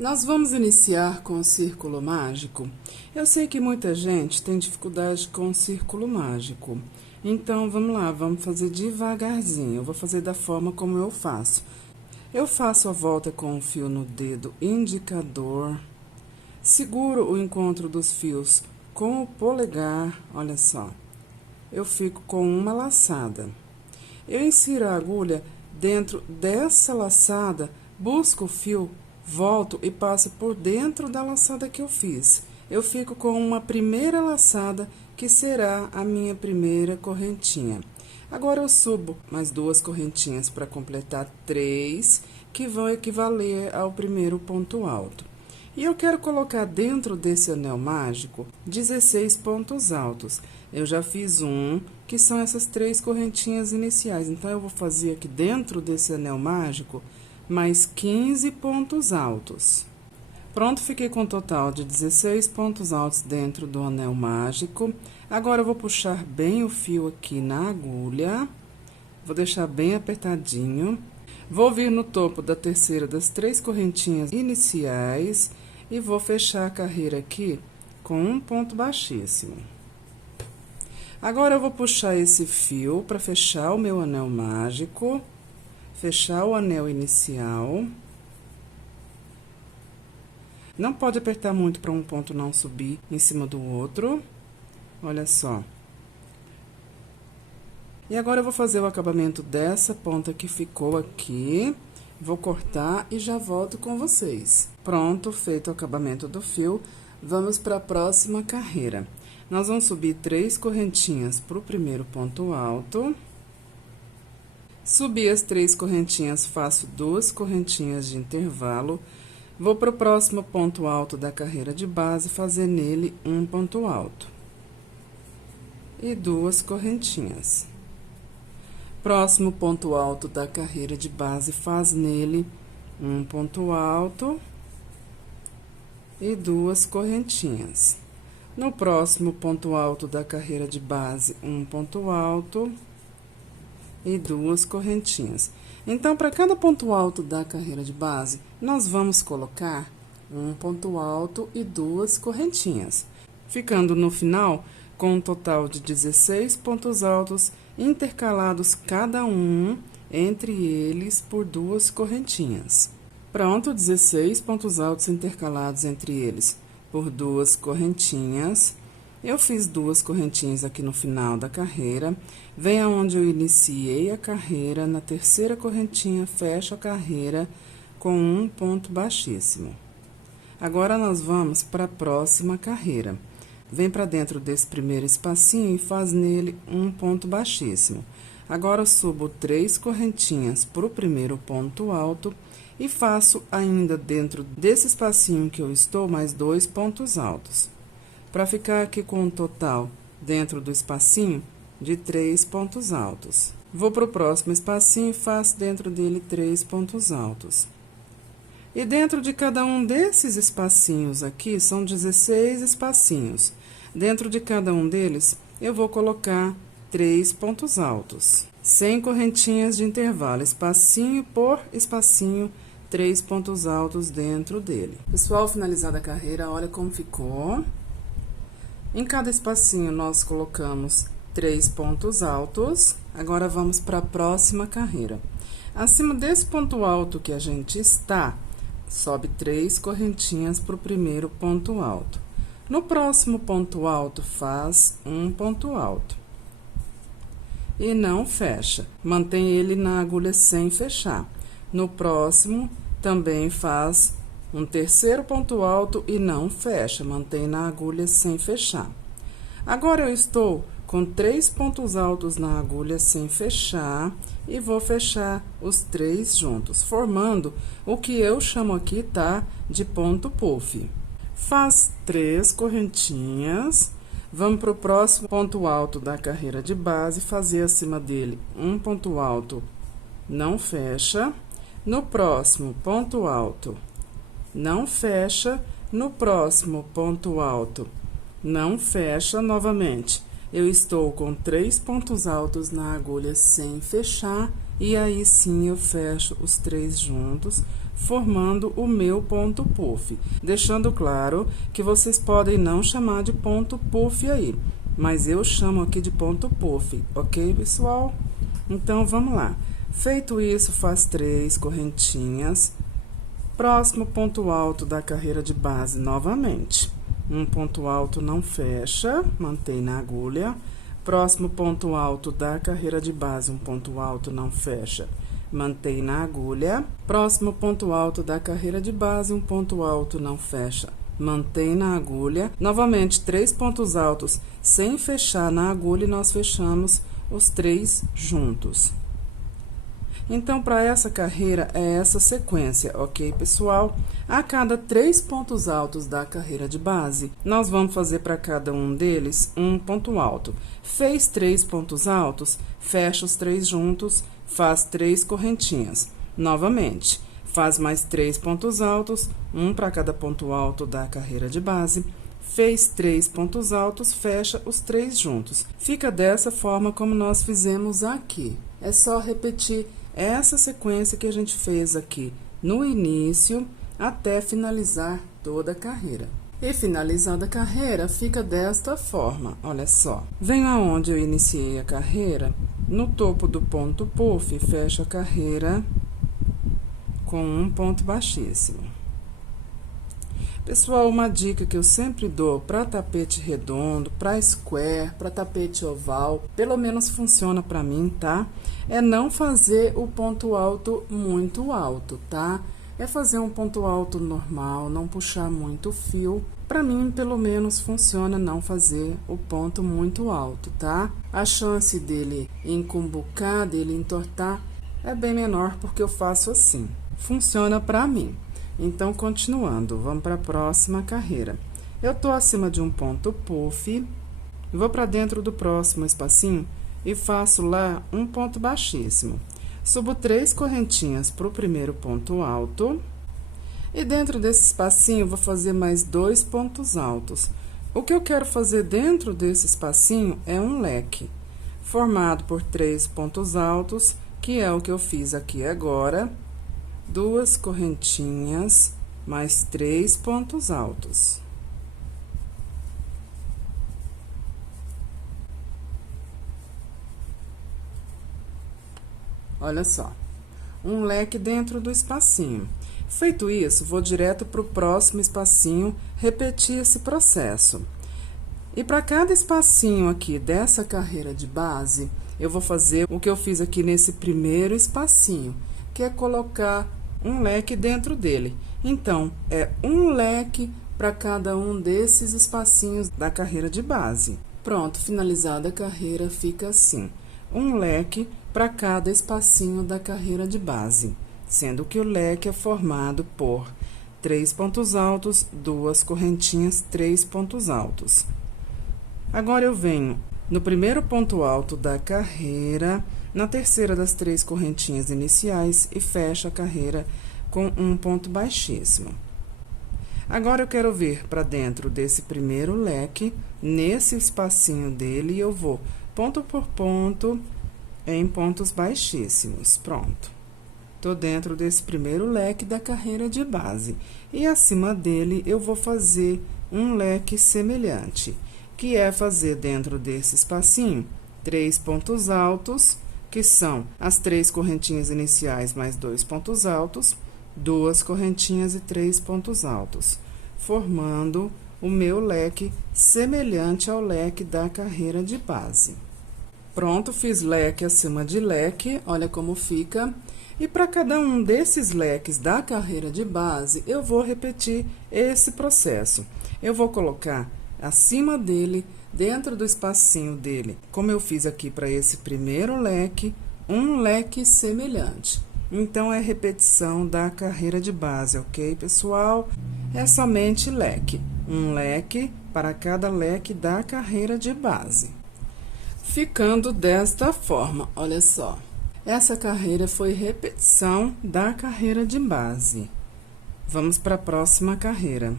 Nós vamos iniciar com o círculo mágico. Eu sei que muita gente tem dificuldade com o círculo mágico. Então, vamos lá, vamos fazer devagarzinho. Eu vou fazer da forma como eu faço. Eu faço a volta com o fio no dedo indicador. Seguro o encontro dos fios com o polegar, olha só. Eu fico com uma laçada. Eu insiro a agulha dentro dessa laçada, busco o fio, volto e passo por dentro da laçada que eu fiz. Eu fico com uma primeira laçada, que será a minha primeira correntinha. Agora, eu subo mais 2 correntinhas para completar 3, que vão equivaler ao primeiro ponto alto. E eu quero colocar dentro desse anel mágico 16 pontos altos. Eu já fiz um, que são essas 3 correntinhas iniciais. Então, eu vou fazer aqui dentro desse anel mágico mais 15 pontos altos. Pronto, fiquei com um total de 16 pontos altos dentro do anel mágico. Agora, eu vou puxar bem o fio aqui na agulha. Vou deixar bem apertadinho. Vou vir no topo da terceira das 3 correntinhas iniciais e vou fechar a carreira aqui com um ponto baixíssimo. Agora, eu vou puxar esse fio para fechar o meu anel mágico, fechar o anel inicial. Não pode apertar muito para um ponto não subir em cima do outro. Olha só. E agora, eu vou fazer o acabamento dessa ponta que ficou aqui. Vou cortar e já volto com vocês. Pronto, feito o acabamento do fio, vamos para a próxima carreira. Nós vamos subir 3 correntinhas para o primeiro ponto alto. Subi as 3 correntinhas, faço 2 correntinhas de intervalo. Vou para o próximo ponto alto da carreira de base, fazer nele um ponto alto. E 2 correntinhas. Próximo ponto alto da carreira de base, faz nele um ponto alto e 2 correntinhas. No próximo ponto alto da carreira de base, um ponto alto e 2 correntinhas. Então, para cada ponto alto da carreira de base, nós vamos colocar um ponto alto e 2 correntinhas, ficando no final com um total de 16 pontos altos intercalados cada um entre eles por 2 correntinhas. Pronto, 16 pontos altos intercalados entre eles por 2 correntinhas. Eu fiz 2 correntinhas aqui no final da carreira. Vem aonde eu iniciei a carreira, na terceira correntinha, fecho a carreira com um ponto baixíssimo. Agora, nós vamos para a próxima carreira. Vem para dentro desse primeiro espacinho e faz nele um ponto baixíssimo. Agora, eu subo 3 correntinhas para o primeiro ponto alto e faço ainda dentro desse espacinho que eu estou, mais 2 pontos altos. Para ficar aqui com um total, dentro do espacinho, de 3 pontos altos. Vou para o próximo espacinho e faço dentro dele 3 pontos altos. E dentro de cada um desses espacinhos aqui, são 16 espacinhos. Dentro de cada um deles, eu vou colocar 3 pontos altos. Sem correntinhas de intervalo, espacinho por espacinho, 3 pontos altos dentro dele. Pessoal, finalizada a carreira, olha como ficou. Em cada espacinho, nós colocamos 3 pontos altos. Agora, vamos para a próxima carreira. Acima desse ponto alto que a gente está, sobe 3 correntinhas para o primeiro ponto alto. No próximo ponto alto, faz um ponto alto. E não fecha. Mantém ele na agulha sem fechar. No próximo, também faz um terceiro ponto alto e não fecha. Mantém na agulha sem fechar. Agora, eu estou com 3 pontos altos na agulha sem fechar e vou fechar os 3 juntos, formando o que eu chamo aqui, tá, de ponto puff. Faz 3 correntinhas, vamos para o próximo ponto alto da carreira de base, fazer acima dele um ponto alto, não fecha. No próximo ponto alto, não fecha. No próximo ponto alto, não fecha novamente. Eu estou com 3 pontos altos na agulha sem fechar, e aí sim eu fecho os 3 juntos, formando o meu ponto puff. Deixando claro que vocês podem não chamar de ponto puff aí, mas eu chamo aqui de ponto puff, ok, pessoal? Então, vamos lá. Feito isso, faz 3 correntinhas. Próximo ponto alto da carreira de base, novamente. Um ponto alto não fecha, mantém na agulha. Próximo ponto alto da carreira de base, um ponto alto não fecha, mantém na agulha. Próximo ponto alto da carreira de base, um ponto alto não fecha, mantém na agulha. Novamente, 3 pontos altos sem fechar na agulha e nós fechamos os 3 juntos. Então, para essa carreira, é essa sequência, ok, pessoal? A cada 3 pontos altos da carreira de base, nós vamos fazer para cada um deles um ponto alto. Fez 3 pontos altos, fecha os 3 juntos, faz 3 correntinhas. Novamente, faz mais 3 pontos altos, um para cada ponto alto da carreira de base. Fez 3 pontos altos, fecha os 3 juntos. Fica dessa forma como nós fizemos aqui. É só repetir essa sequência que a gente fez aqui no início até finalizar toda a carreira. E finalizada a carreira, fica desta forma, olha só. Venho aonde eu iniciei a carreira, no topo do ponto puff, fecho a carreira com um ponto baixíssimo. Pessoal, uma dica que eu sempre dou para tapete redondo, para square, para tapete oval, pelo menos funciona para mim, tá? É não fazer o ponto alto muito alto, tá? É fazer um ponto alto normal, não puxar muito o fio. Para mim, pelo menos, funciona não fazer o ponto muito alto, tá? A chance dele encumbucar, dele entortar, é bem menor porque eu faço assim. Funciona para mim. Então, continuando, vamos para a próxima carreira. Eu tô acima de um ponto puff, vou para dentro do próximo espacinho e faço lá um ponto baixíssimo. Subo 3 correntinhas para o primeiro ponto alto e dentro desse espacinho vou fazer mais 2 pontos altos. O que eu quero fazer dentro desse espacinho é um leque, formado por 3 pontos altos, que é o que eu fiz aqui agora. 2 correntinhas, mais 3 pontos altos. Olha só, um leque dentro do espacinho. Feito isso, vou direto para o próximo espacinho, repetir esse processo. E para cada espacinho aqui dessa carreira de base, eu vou fazer o que eu fiz aqui nesse primeiro espacinho, que é colocar um leque dentro dele. Então, é um leque para cada um desses espacinhos da carreira de base. Pronto, finalizada a carreira, fica assim. Um leque para cada espacinho da carreira de base, sendo que o leque é formado por 3 pontos altos, 2 correntinhas, 3 pontos altos. Agora, eu venho no primeiro ponto alto da carreira, na terceira das 3 correntinhas iniciais e fecho a carreira com um ponto baixíssimo. Agora, eu quero vir para dentro desse primeiro leque, nesse espacinho dele, e eu vou ponto por ponto em pontos baixíssimos. Pronto. Tô dentro desse primeiro leque da carreira de base. E acima dele, eu vou fazer um leque semelhante, que é fazer dentro desse espacinho 3 pontos altos, que são as 3 correntinhas iniciais mais 2 pontos altos, 2 correntinhas e 3 pontos altos, formando o meu leque semelhante ao leque da carreira de base. Pronto, fiz leque acima de leque, olha como fica. E para cada um desses leques da carreira de base, eu vou repetir esse processo. Eu vou colocar acima dele, dentro do espacinho dele, como eu fiz aqui para esse primeiro leque, um leque semelhante. Então, é repetição da carreira de base, ok, pessoal? É somente leque. Um leque para cada leque da carreira de base. Ficando desta forma, olha só. Essa carreira foi repetição da carreira de base. Vamos para a próxima carreira.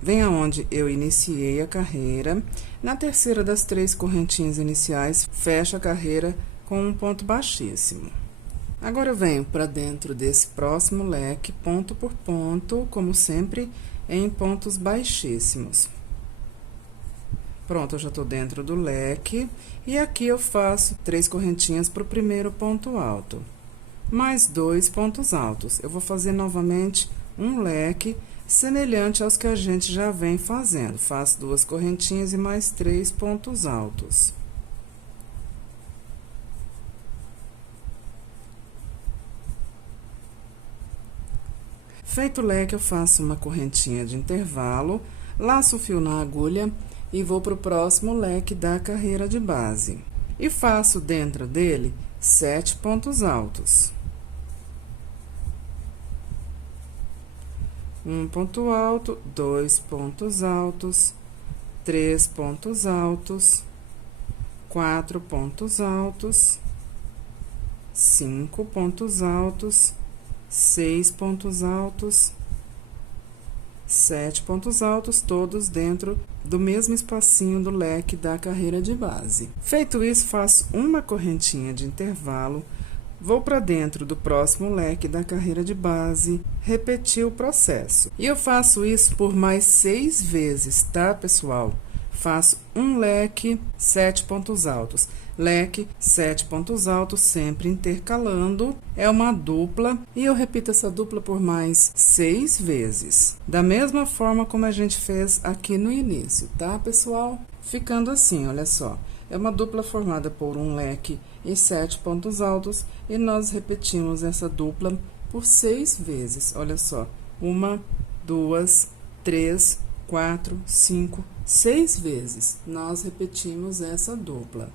Vem aonde eu iniciei a carreira, na terceira das 3 correntinhas iniciais, fecho a carreira com um ponto baixíssimo. Agora, eu venho para dentro desse próximo leque, ponto por ponto, como sempre, em pontos baixíssimos. Pronto, eu já tô dentro do leque, e aqui eu faço 3 correntinhas pro primeiro ponto alto, mais 2 pontos altos. Eu vou fazer novamente um leque semelhante aos que a gente já vem fazendo. Faço 2 correntinhas e mais 3 pontos altos. Feito o leque, eu faço uma correntinha de intervalo, laço o fio na agulha e vou para o próximo leque da carreira de base. E faço dentro dele 7 pontos altos. Um ponto alto, 2 pontos altos, 3 pontos altos, 4 pontos altos, 5 pontos altos, 6 pontos altos, 7 pontos altos, todos dentro do mesmo espacinho do leque da carreira de base. Feito isso, faço uma correntinha de intervalo, vou para dentro do próximo leque da carreira de base, repetir o processo. E eu faço isso por mais 6 vezes, tá, pessoal? Faço um leque, 7 pontos altos. Leque, 7 pontos altos, sempre intercalando. É uma dupla, e eu repito essa dupla por mais 6 vezes. Da mesma forma como a gente fez aqui no início, tá, pessoal? Ficando assim, olha só. É uma dupla formada por um leque e 7 pontos altos, e nós repetimos essa dupla por 6 vezes. Olha só, 1, 2, 3, 4, 5, 6 vezes. Nós repetimos essa dupla.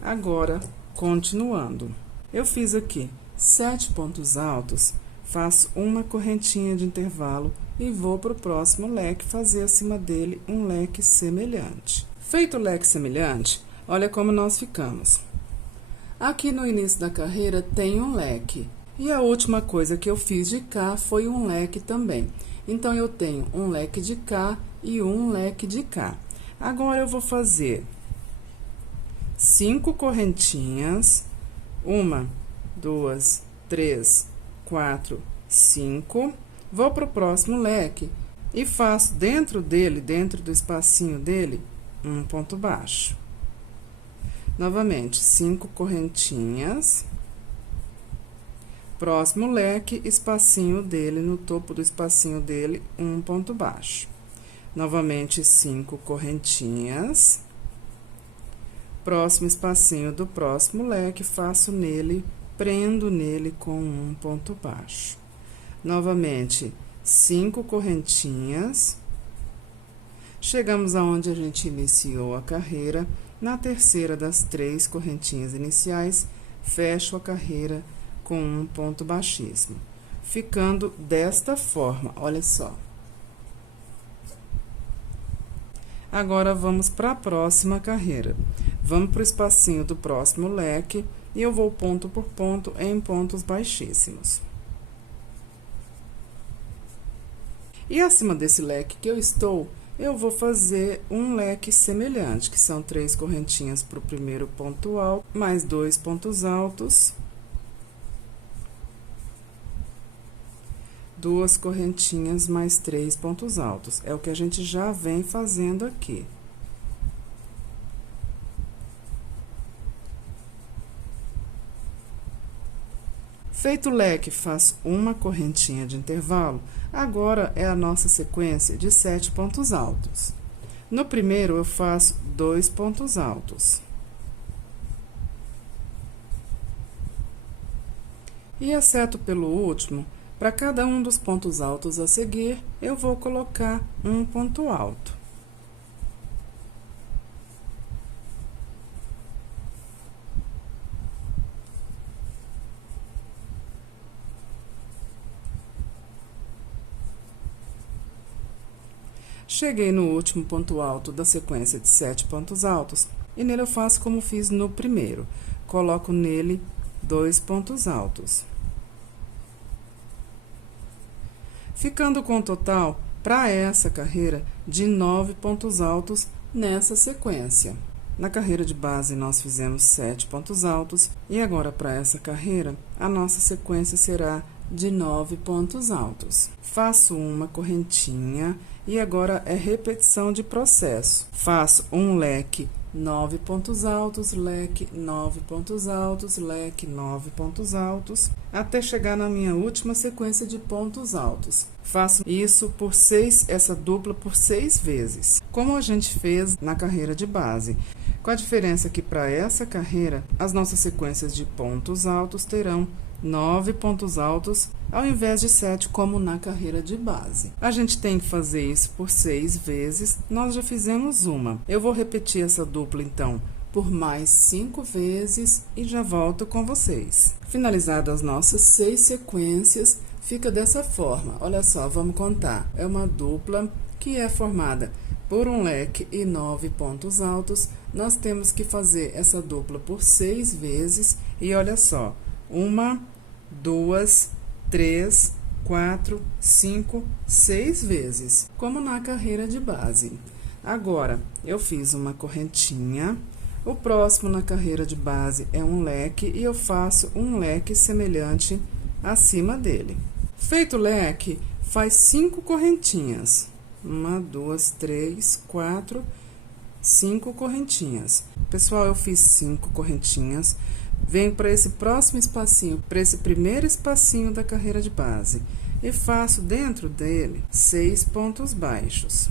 Agora, continuando. Eu fiz aqui 7 pontos altos, faço uma correntinha de intervalo e vou para o próximo leque fazer acima dele um leque semelhante. Feito o leque semelhante, olha como nós ficamos. Aqui no início da carreira tem um leque, e a última coisa que eu fiz de cá foi um leque também. Então, eu tenho um leque de cá e um leque de cá. Agora, eu vou fazer 5 correntinhas, 1, 2, 3, 4, 5. Vou para o próximo leque e faço dentro dele, dentro do espacinho dele, um ponto baixo. Novamente, 5 correntinhas. Próximo leque, espacinho dele, no topo do espacinho dele, um ponto baixo. Novamente, 5 correntinhas. Próximo espacinho do próximo leque, faço nele, prendo nele com um ponto baixo. Novamente, 5 correntinhas. Chegamos aonde a gente iniciou a carreira. Na terceira das 3 correntinhas iniciais, fecho a carreira com um ponto baixíssimo, ficando desta forma, olha só. Agora, vamos para a próxima carreira. Vamos para o espacinho do próximo leque e eu vou ponto por ponto em pontos baixíssimos. E acima desse leque que eu estou, eu vou fazer um leque semelhante, que são 3 correntinhas para o primeiro ponto alto, mais 2 pontos altos, 2 correntinhas mais 3 pontos altos. É o que a gente já vem fazendo aqui. Feito o leque, faço uma correntinha de intervalo. Agora, é a nossa sequência de 7 pontos altos. No primeiro, eu faço 2 pontos altos. E, exceto pelo último, para cada um dos pontos altos a seguir, eu vou colocar um ponto alto. Cheguei no último ponto alto da sequência de 7 pontos altos, e nele eu faço como fiz no primeiro. Coloco nele 2 pontos altos. Ficando com o total, para essa carreira, de 9 pontos altos nessa sequência. Na carreira de base, nós fizemos 7 pontos altos e agora, para essa carreira, a nossa sequência será de 9 pontos altos. Faço uma correntinha e agora é repetição de processo. Faço um leque 9 pontos altos, leque 9 pontos altos, leque 9 pontos altos, até chegar na minha última sequência de pontos altos. Faço isso por 6, essa dupla por 6 vezes, como a gente fez na carreira de base. Com a diferença que para essa carreira, as nossas sequências de pontos altos terão 9 pontos altos, ao invés de 7, como na carreira de base. A gente tem que fazer isso por 6 vezes, nós já fizemos uma. Eu vou repetir essa dupla, então, por mais 5 vezes e já volto com vocês. Finalizadas as nossas 6 sequências, fica dessa forma. Olha só, vamos contar. É uma dupla que é formada por um leque e 9 pontos altos. Nós temos que fazer essa dupla por 6 vezes e olha só. 1, 2, 3, 4, 5, 6 vezes, como na carreira de base. Agora, eu fiz uma correntinha, o próximo na carreira de base é um leque e eu faço um leque semelhante acima dele. Feito o leque, faz 5 correntinhas. 1, 2, 3, 4, 5 correntinhas. Pessoal, eu fiz 5 correntinhas. Venho para esse próximo espacinho, para esse primeiro espacinho da carreira de base, e faço dentro dele 6 pontos baixos.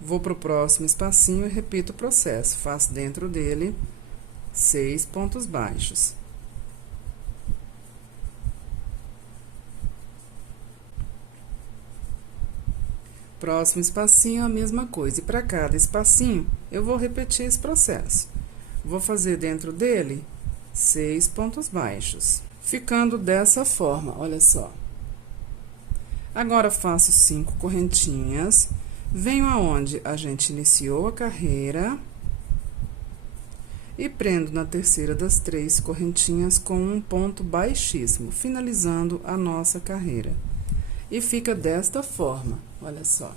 Vou para o próximo espacinho e repito o processo. Faço dentro dele 6 pontos baixos. Próximo espacinho, a mesma coisa. E para cada espacinho, eu vou repetir esse processo. Vou fazer dentro dele 6 pontos baixos, ficando dessa forma, olha só. Agora, faço 5 correntinhas, venho aonde a gente iniciou a carreira e prendo na terceira das 3 correntinhas com um ponto baixíssimo, finalizando a nossa carreira. E fica desta forma, olha só.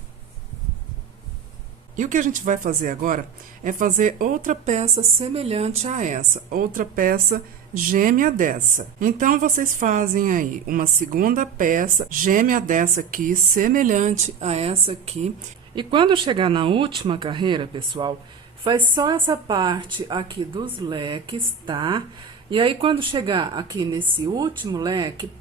E o que a gente vai fazer agora é fazer outra peça semelhante a essa, outra peça gêmea dessa. Então, vocês fazem aí uma segunda peça gêmea dessa aqui, semelhante a essa aqui. E quando chegar na última carreira, pessoal, faz só essa parte aqui dos leques, tá? E aí, quando chegar aqui nesse último leque,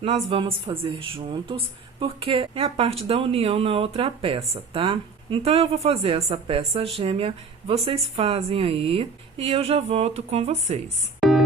nós vamos fazer juntos, porque é a parte da união na outra peça, tá? Então, eu vou fazer essa peça gêmea, vocês fazem aí, e eu já volto com vocês.